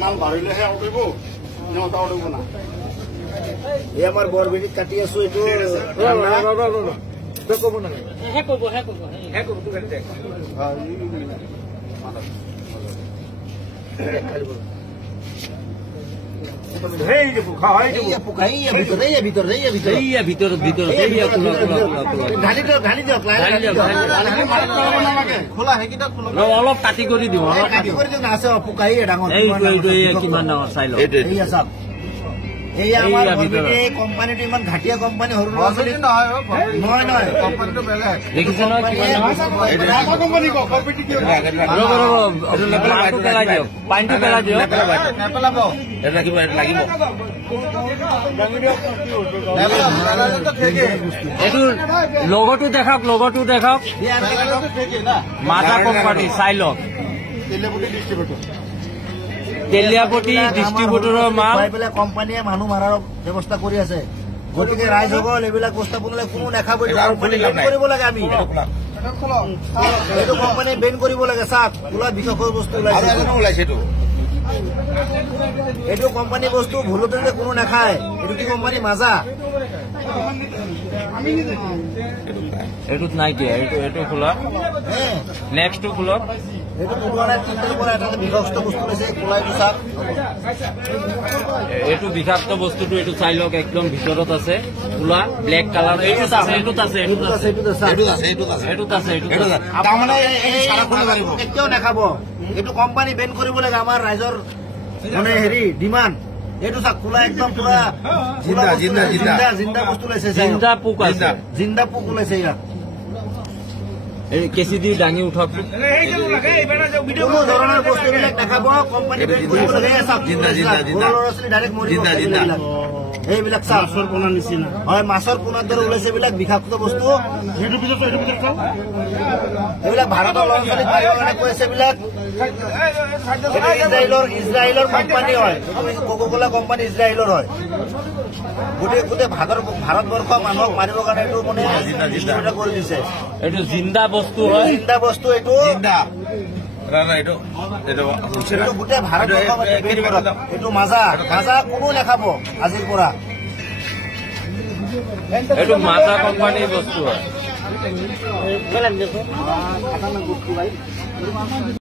মাল বাড়িলেহে উঠিব নটা উঠিব না এই আমাৰ বৰবেটি কাটি আছো এইটো কব না অলপ কাটি কৰি দিওঁ কিমান ডাঙৰ চাই লওঁ কোম্পানীটো ইমান ঘাটিয়া কোম্পানী সৰু নহয় কোম্পানীটো বেলেগ দেখিছে নহয় পেলাই দিয়ক পানীটো পেলাই দিয়ক লাগিব এইটো লগতো দেখাওক মাজা কোম্পানী চাই লওক তেলিয়াপতি ডিষ্ট্ৰিবিউটৰৰ মাল কোম্পানীয়ে মানুহ মাৰাৰ ব্যৱস্থা কৰি আছে গতিকে ৰাইজসকল এইবিলাক বস্তু বনালে কোনো নাখাব কৰিব লাগে আমি এইটো কোম্পানীয়ে বেন কৰিব লাগে চাওক ওলা বিষয়ৰ বস্তু ওলাইছে এইটো কোম্পানী বস্তু ভুলতে কোনো নাখায় এইটো কি কোম্পানী মাজা এইটোত নাই কি এইটো খোলক নেক্সটটো খোলক এইটো পুৰণা তিনটাৰ পৰা এটা বিষাক্ত বস্তু লৈছে খোলাইটো চাওক এইটো বিষাক্ত বস্তুটো এইটো চাই লওক একদম ভিতৰত আছে খোলা ব্লেক কালাৰ এইটোত আছে তাৰমানে কেতিয়াও নাখাব এইটো কোম্পানী বেন কৰিব লাগে আমাৰ ৰাইজৰ মানে হেৰি ডিমাণ্ড এইটো চাওক খোলা একদম পুৰা জিন্দা বস্তু ওলাইছে জিন্দা পোক ওলাইছে ইয়াত কেঁচি দি দাঙি উঠক কোনো ধৰণৰ বস্তুবিলাক নাখাব কোম্পানী বেন কৰিব লাগে এইবিলাক মাছৰ পোনাৰ নিচিনা হয় মাছৰ পোনাৰ দৰে ওলাইছে এইবিলাক বিষাক্ত বস্তু এইবিলাক ভাৰতৰ ল'ৰা ছোৱালীক মাৰিবৰ কাৰণে কৈছে এইবিলাক ইজৰাইলৰ কোম্পানী হয় কোকা-কোলা কোম্পানী ইজৰাইলৰ হয় গোটেই ভাৰতবৰ্ষ মানুহক মাৰিবৰ কাৰণে এইটো মানে কৰি দিছে এইটো জিন্দা বস্তু হয় এইটো গোটেই ভাৰতবৰ্ষ এইটো মাজা কোনো নাখাব আজিৰ পৰা এইটো মাজা কোম্পানীৰ বস্তু হয়